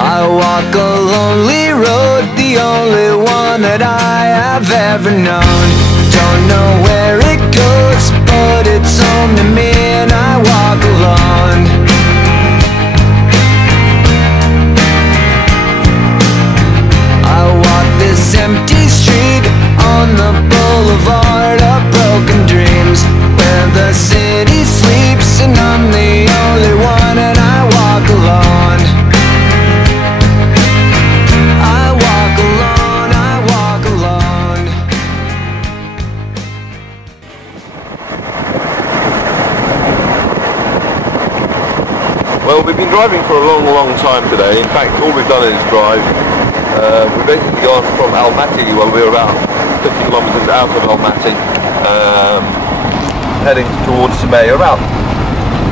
I walk a lonely road, the only one that I have ever known. Don't know where it goes, but it's home to me and I walk alone. I walk this empty street on the boulevard of broken dreams, where the city sleeps and I'm the only one and I walk alone. I walk alone, I walk alone. Well, we've been driving for a long time today. In fact, all we've done is drive. We've basically gone from Almaty, well, we're about 50 kilometers out of Almaty, heading towards Semey, about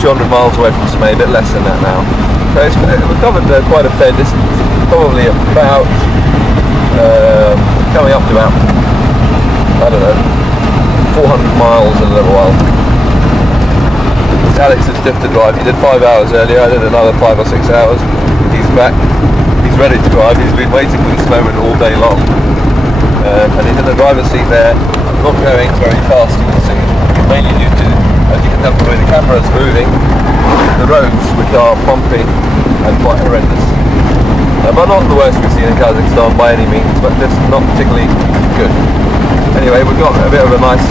200 miles away from Semey, a bit less than that now. So we've covered quite a fair distance, probably about, coming up to about, I don't know, 400 miles in a little while. Alex is stiff to drive. He did 5 hours earlier, I did another 5 or 6 hours. He's back, he's ready to drive. He's been waiting for this moment all day long. And he's in the driver's seat there, not going very fast, you can see, mainly due to, as you can tell from the way the camera is moving, the roads, which are bumpy and quite horrendous. But not the worst we've seen in Kazakhstan by any means, but just not particularly good. Anyway, we've got a bit of a nice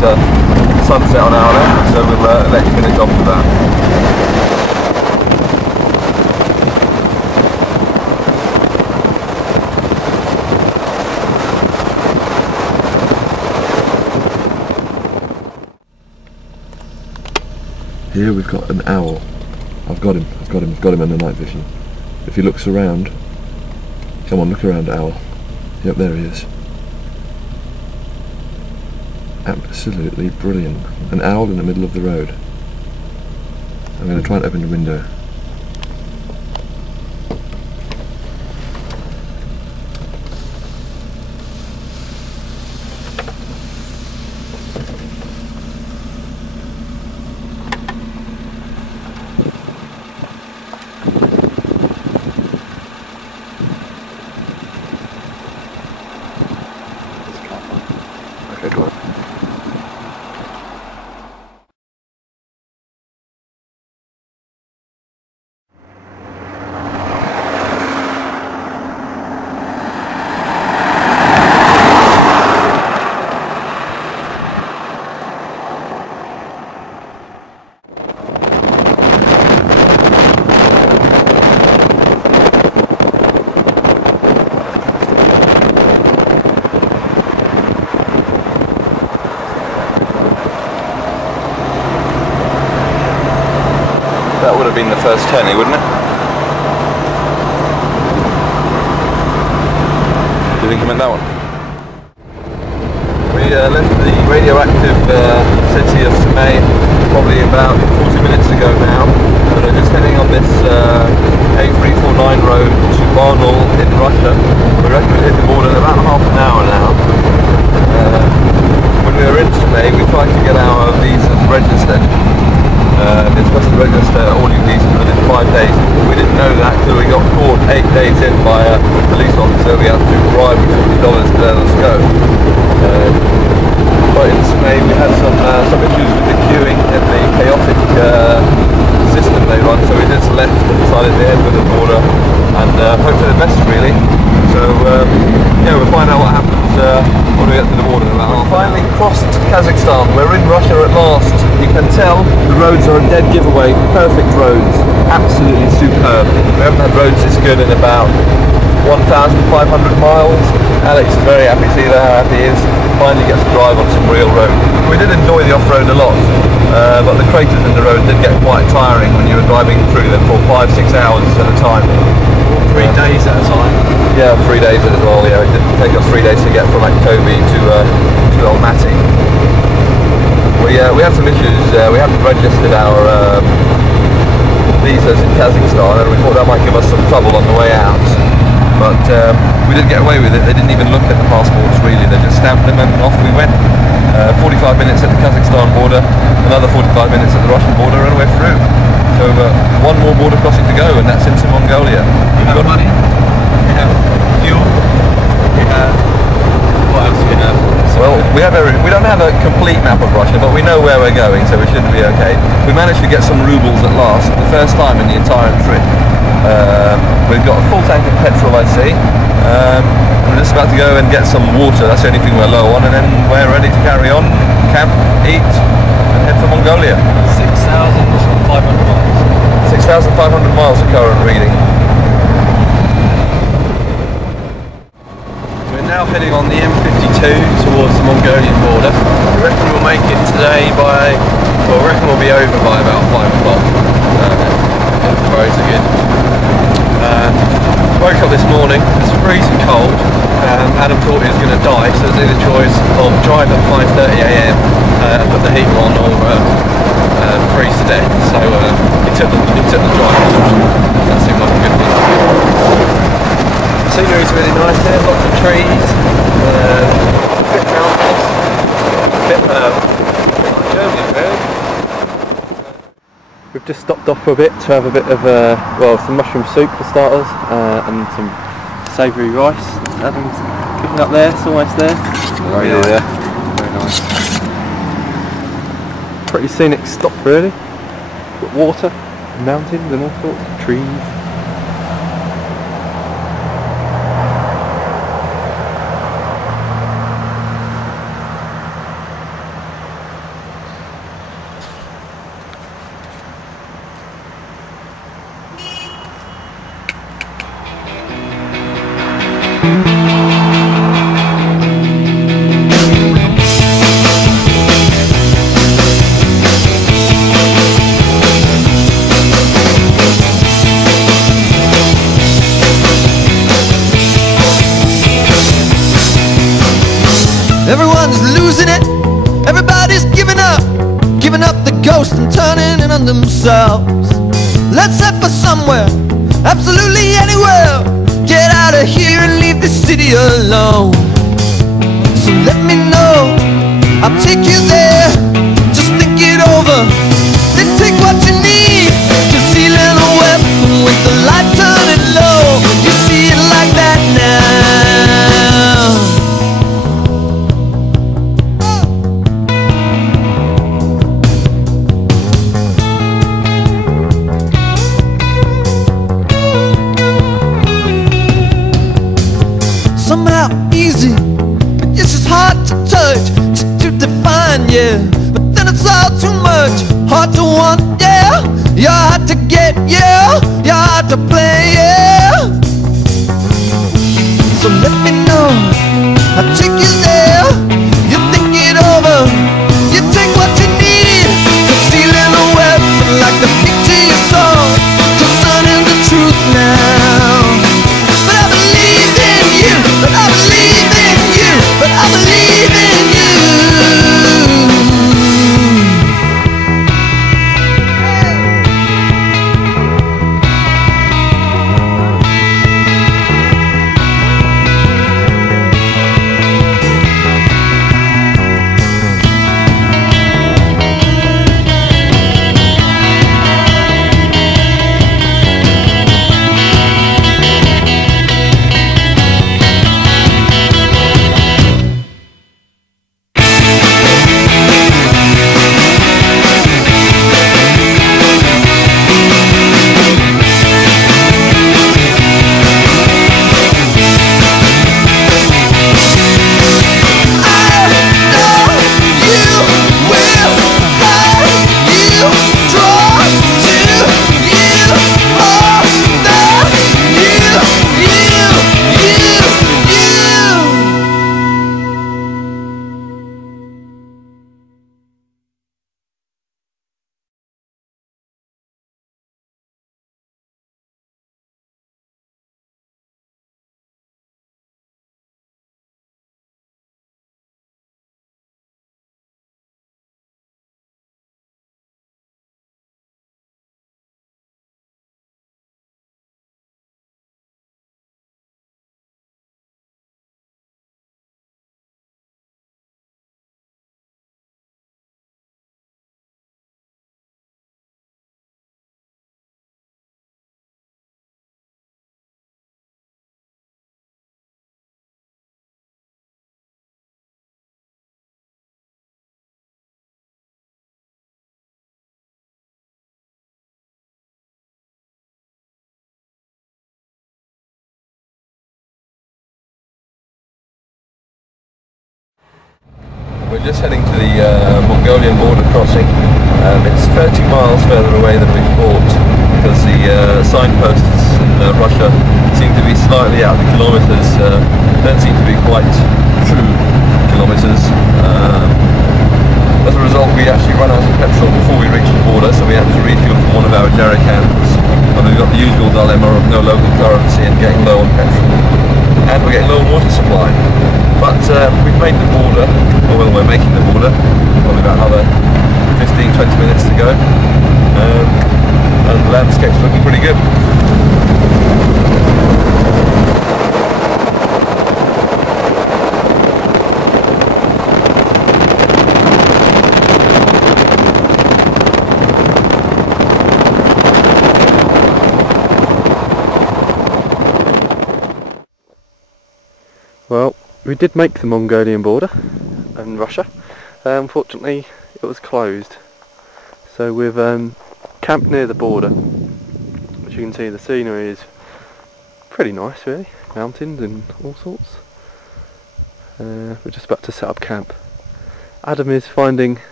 sunset on our left, so we'll let you finish off with that. Here we've got an owl. I've got him in the night vision. If he looks around, come on, look around, owl. Yep, there he is. Absolutely brilliant. An owl in the middle of the road. I'm going to try and open the window. Okay, go on. That would have been the first turning, wouldn't it? Do you think you meant that one? We left the radioactive city of Semey probably about 40 minutes ago now, and we're just heading on this A349 road to Mongol in Russia. We reckon we hit the border in about half an hour now. When we were in Semey, we tried to get our visas registered. It's supposed to register all your visas within 5 days. We didn't know that till we got caught 8 days in by a police officer. We had to bribe $50 to let us go. But in Spain we had some issues with the queuing and the chaotic system they run, so we just left and decided to head for the border and hope for the best, really. So yeah, we'll find out what happens when we get to the border. We've finally crossed Kazakhstan. We're in Russia at last. You can tell the roads are a dead giveaway. Perfect roads, absolutely superb. We haven't had roads this good in about 1,500 miles. Alex is very happy. See how happy he is. Finally gets to drive on some real road. We did enjoy the off-road a lot, but the craters in the road did get quite tiring when you were driving through them for 5-6 hours at a time. 3 days at a time. Yeah, 3 days as well. Yeah, it did take us 3 days to get from Aktobe to Almaty. We had some issues. We hadn't registered our visas in Kazakhstan, and we thought that might give us some trouble on the way out. But we did get away with it. They didn't even look at the passports really. They just stamped them and off we went. 45 minutes at the Kazakhstan border, another 45 minutes at the Russian border, and we're through. So one more border crossing to go, and that's into Mongolia. You got money? have a complete map of Russia, but we know where we're going, so we should be okay. We managed to get some rubles at last, the first time in the entire trip. We've got a full tank of petrol, I see. We're just about to go and get some water, that's the only thing we're low on, and then we're ready to carry on, camp, eat, and head for Mongolia. 6,500 miles. 6,500 miles of current reading. We're now heading on the M52 towards the Mongolian border. We reckon we'll make it today by, well, we reckon we'll be over by about 5 o'clock. If the roads are good. Woke up this morning, it's freezing cold. Adam thought he was going to die, so there's either choice of drive at 5:30 AM, put the heater on, or freeze to death. So he took the drive. That seemed like a good thing to do. The scenery is really nice there, lots of trees, a bit mountainous, a bit like Germany really. We've just stopped off for a bit to have a bit of well, some mushroom soup for starters, and some savoury rice. Adam's cooking up there, it's almost there. Very nice. Very nice. Pretty scenic stop really. Got water, mountains and all sorts of trees. Everyone's losing it, everybody's giving up the ghost and turning in on themselves. Let's head for somewhere, absolutely anywhere. Get out of here and leave this city alone. So let me know, I'll take you there. Just think it over, then take what you need. Concealing a weapon with the light turning low. You see it like that now. Somehow easy, but it's just hard to touch, to define, yeah. But then it's all too much, hard to want, yeah. You're hard to get, yeah. You're hard to play, yeah. So let me know, I'll take you there. You think it over, you take what you need. Concealing a weapon like the picture you saw, concerning the truth now. But I believe in you, but I believe in you, but I believe in you. We're just heading to the Mongolian border crossing. It's 30 miles further away than we thought because the signposts in Russia seem to be slightly out the kilometres, don't seem to be quite true kilometres. As a result, we actually ran out of petrol before we reached the border, so we had to refuel from one of our jerrycans. And we've got the usual dilemma of no local currency and getting low on petrol. And we're getting low on water supply. But we've made the border, or well, we're making the border, probably about another 15-20 minutes to go. And the landscape's looking pretty good. Well, we did make the Mongolian border in Russia. Unfortunately, it was closed. So we've camped near the border. As you can see, the scenery is pretty nice, really. Mountains and all sorts. We're just about to set up camp. Adam is finding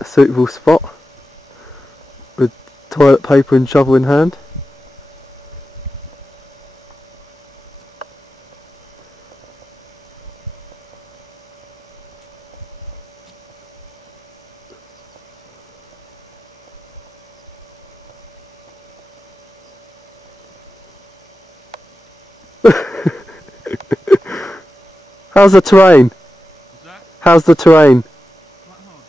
a suitable spot with toilet paper and shovel in hand. How's the terrain? What's that? How's the terrain? Quite hard.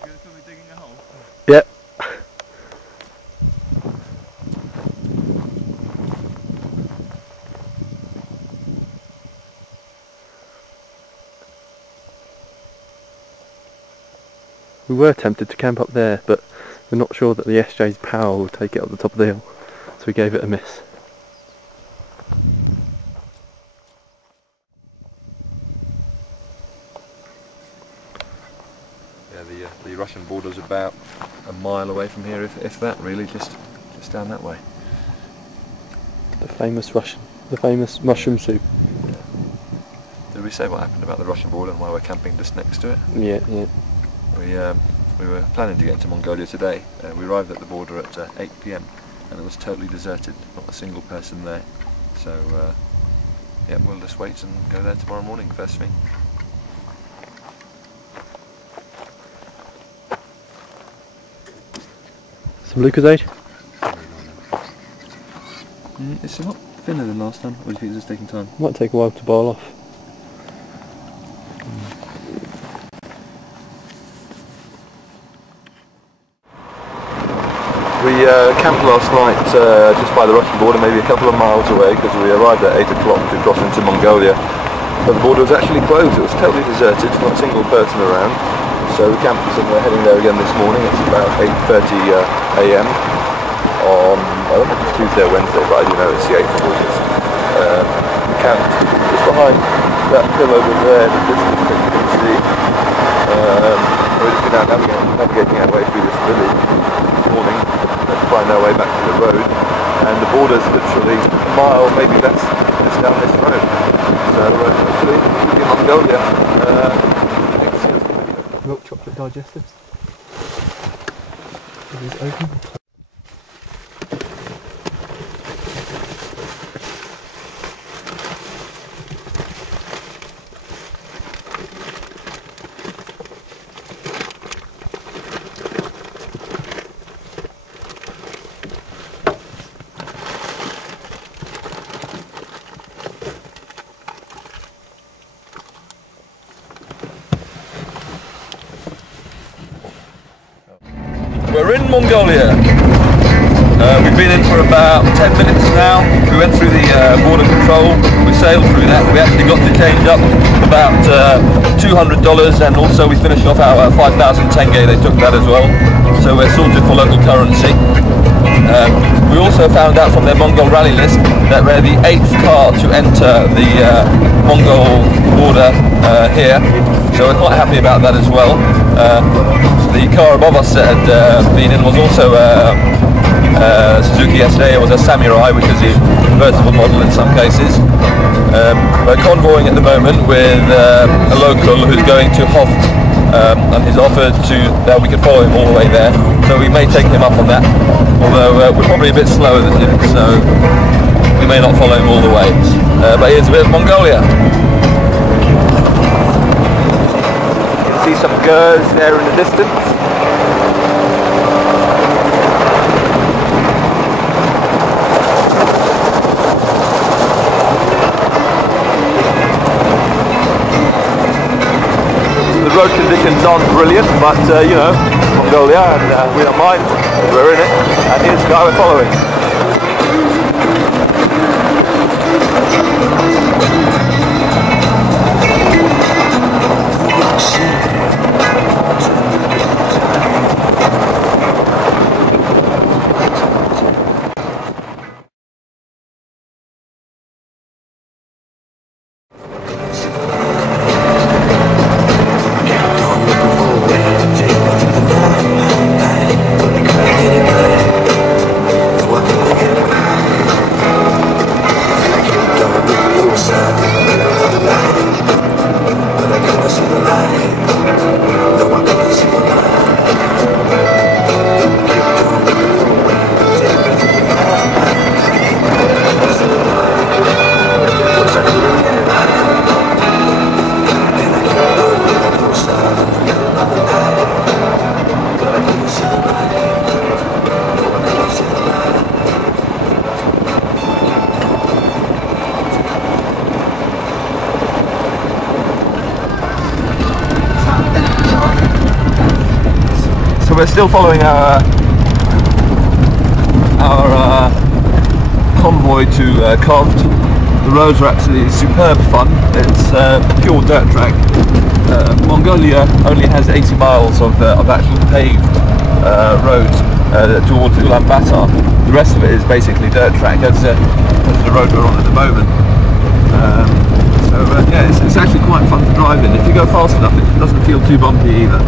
You gonna still be digging a hole? Yep. We were tempted to camp up there, but we're not sure that the SJ's power will take it up the top of the hill, so we gave it a miss. Yeah, the Russian border's about a mile away from here, if that really, just down that way. The famous mushroom soup. Did we say what happened about the Russian border and why we're camping just next to it? Yeah. We were planning to get into Mongolia today. We arrived at the border at 8 PM and it was totally deserted, not a single person there. So yeah, we'll just wait and go there tomorrow morning first thing. Some Lucozade? It's a lot thinner than last time, or do you think it's just taking time? Might take a while to boil off. We camped last night just by the Russian border, maybe a couple of miles away, because we arrived at 8 o'clock to cross into Mongolia. But the border was actually closed, it was totally deserted, not a single person around. So we camped and we're heading there again this morning. It's about 8:30 AM on, I don't know if it's Tuesday or Wednesday, but I do know it's the 8th of August. We camped just behind that hill over there, the distance that you can see. We're just been out navigating our way through this village this morning to find our way back to the road, and the border's literally a mile, maybe less, just down this road. So hopefully we'll be in Mongolia next year's video. Milk chocolate digestives. It is open. We're in Mongolia. We've been in for about 10 minutes now. We went through the border control, we sailed through that. We actually got to change up about $200, and also we finished off our 5,000 tenge, they took that as well. So we're sorted for local currency. We also found out from their Mongol Rally list that we're the 8th car to enter the Mongol border here, so we're quite happy about that as well. The car above us that had been in was also Suzuki yesterday. It was a Samurai, which is a convertible model in some cases. We're convoying at the moment with a local who's going to Hoft, and he's offered that we could follow him all the way there, so we may take him up on that, although we're probably a bit slower than him, so we may not follow him all the way. But here's a bit of Mongolia. You can see some Gurs there in the distance. The road conditions aren't brilliant, but you know, Mongolia, and we don't mind, we're in it, and here's the guy we're following. So we're still following our convoy to Kovt. The roads are absolutely superb fun. It's pure dirt track. Mongolia only has 80 miles of actual paved roads towards Ulaanbaatar. The rest of it is basically dirt track. That's the road we're on at the moment. Yeah, it's actually quite fun to drive in. If you go fast enough, it doesn't feel too bumpy either.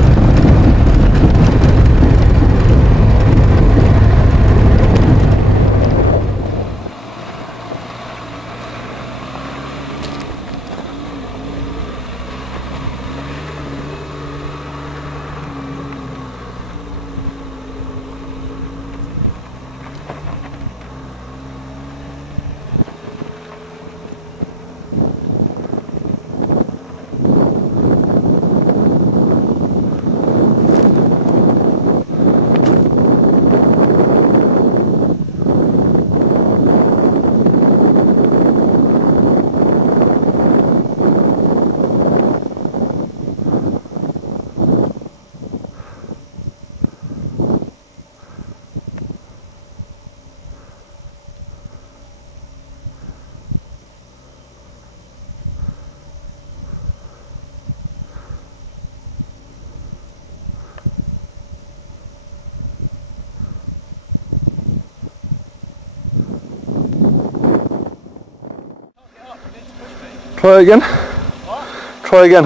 Try again. What? Try again.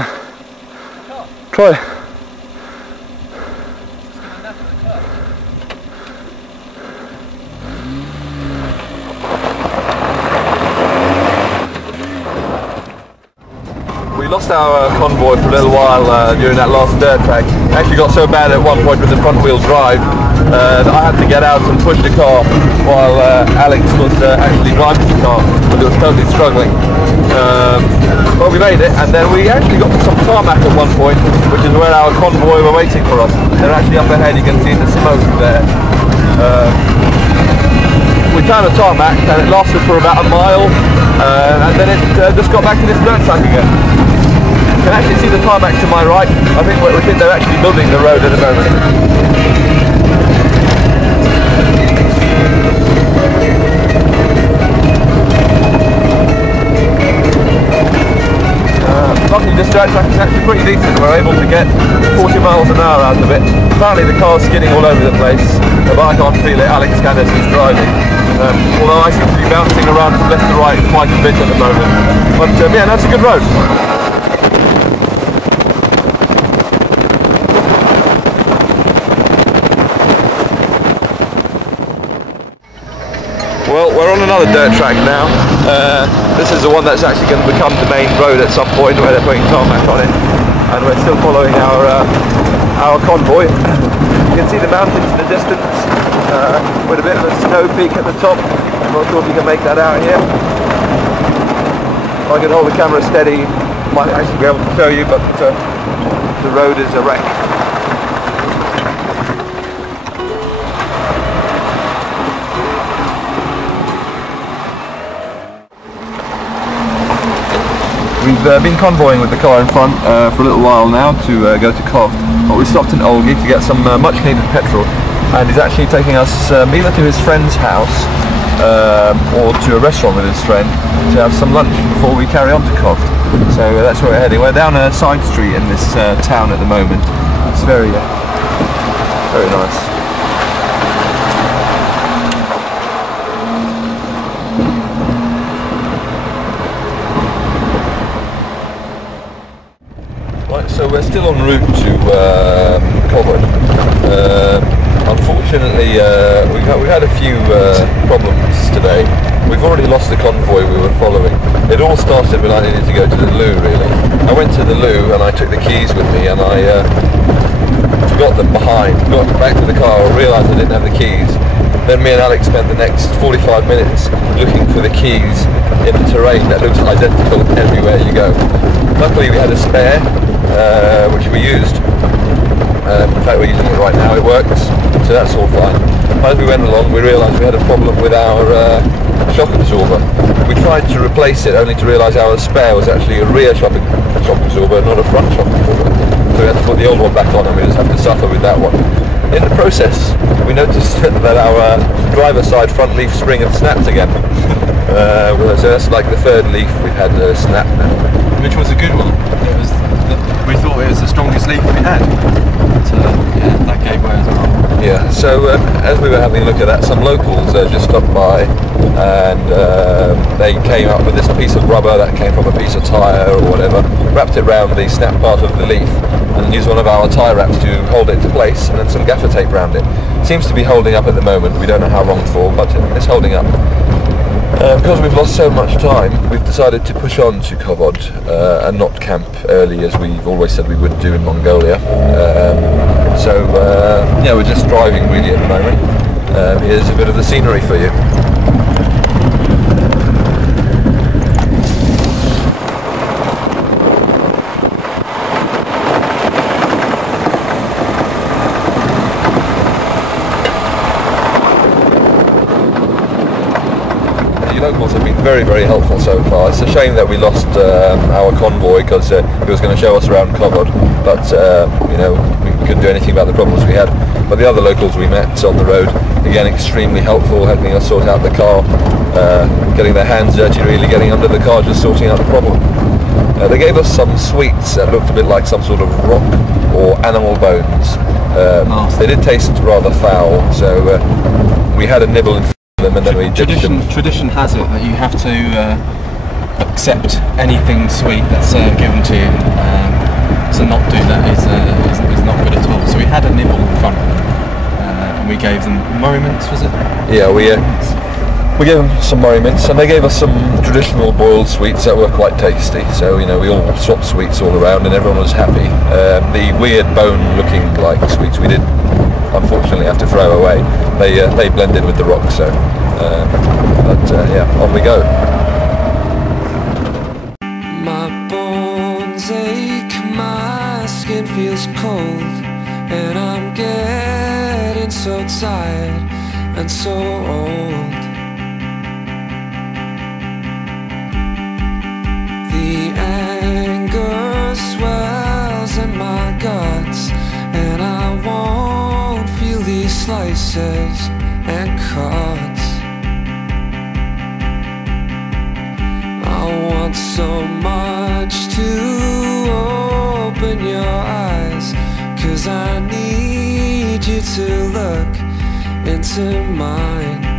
Try. We lost our convoy for a little while during that last dirt track. Actually got so bad at one point with the front wheel drive that I had to get out and push the car while Alex was actually driving the car, but it was totally struggling. But we made it, and then we actually got to some tarmac at one point, which is where our convoy were waiting for us. They're actually up ahead, you can see the smoke there. We found a tarmac and it lasted for about a mile, and then it just got back to this dirt track again. You can actually see the tarmac to my right. I think we think they're actually building the road at the moment. Luckily this dirt track is actually pretty decent. We're able to get 40 miles an hour out of it. Apparently the car's skidding all over the place, but I can't feel it. Alex can as he's driving. Although I seem to be bouncing around from left to right quite a bit at the moment. But yeah, that's a good road. Well, we're on another dirt track now. This is the one that's actually going to become the main road at some point, where they're putting tarmac on it. And we're still following our convoy. You can see the mountains in the distance, with a bit of a snow peak at the top. I'm not sure if you can make that out here. If I can hold the camera steady, I might actually be able to show you, but the road is a wreck. We've been convoying with the car in front for a little while now to go to Kov, but we stopped in Olgi to get some much needed petrol, and he's actually taking us either to his friend's house or to a restaurant with his friend to have some lunch before we carry on to Kov. So that's where we're heading. We're down a side street in this town at the moment. It's very nice. So we're still en route to Covert. Unfortunately, we've had a few problems today. We've already lost the convoy we were following. It all started when I needed to go to the loo, really. I went to the loo and I took the keys with me, and I forgot them behind. Got back to the car, realised I didn't have the keys. Then me and Alex spent the next 45 minutes looking for the keys in the terrain that looks identical everywhere you go. Luckily we had a spare, which we used. In fact, we're using it right now. It works, so that's all fine. As we went along, we realised we had a problem with our shock absorber. We tried to replace it, only to realise our spare was actually a rear shock absorber, not a front shock absorber. So we had to put the old one back on, and we just have to suffer with that one. In the process, we noticed that our driver's side front leaf spring had snapped again. So that's like the third leaf we've had snapped now. Which was a good one. We thought it was the strongest leaf we had. But yeah, that gave way as well. Yeah, so as we were having a look at that, some locals just stopped by, and they came up with this piece of rubber that came from a piece of tyre or whatever, wrapped it round the snap part of the leaf, and used one of our tyre wraps to hold it to place, and then some gaffer tape round it. Seems to be holding up at the moment. We don't know how long for, but it's holding up. Because we've lost so much time, we've decided to push on to Kovod and not camp early as we've always said we would do in Mongolia. Yeah, we're just driving really at the moment. Here's a bit of the scenery for you. Locals have been very, very helpful so far. It's a shame that we lost our convoy, because it was going to show us around Kovod, but you know, we couldn't do anything about the problems we had. But the other locals we met on the road, again, extremely helpful, helping us sort out the car, getting their hands dirty, really getting under the car, just sorting out the problem. They gave us some sweets that looked a bit like some sort of rock or animal bones. They did taste rather foul, so we had a nibble and them, and then we tradition has it that you have to accept anything sweet that's given to you. To not do that is not good at all. So we had a nibble in front of them, and we gave them murray mints, was it? Yeah, we gave them some murray mints, and they gave us some traditional boiled sweets that were quite tasty. So you know, we all swapped sweets all around, and everyone was happy. The weird bone-looking like sweets we did unfortunately have to throw away. They blended with the rock, so yeah, on we go. My bones ache, my skin feels cold, and I'm getting so tired and so old. The anger swells in my guts, and I won't feel these slices and cuts. I want so much to open your eyes, 'cause I need need you to look into mine.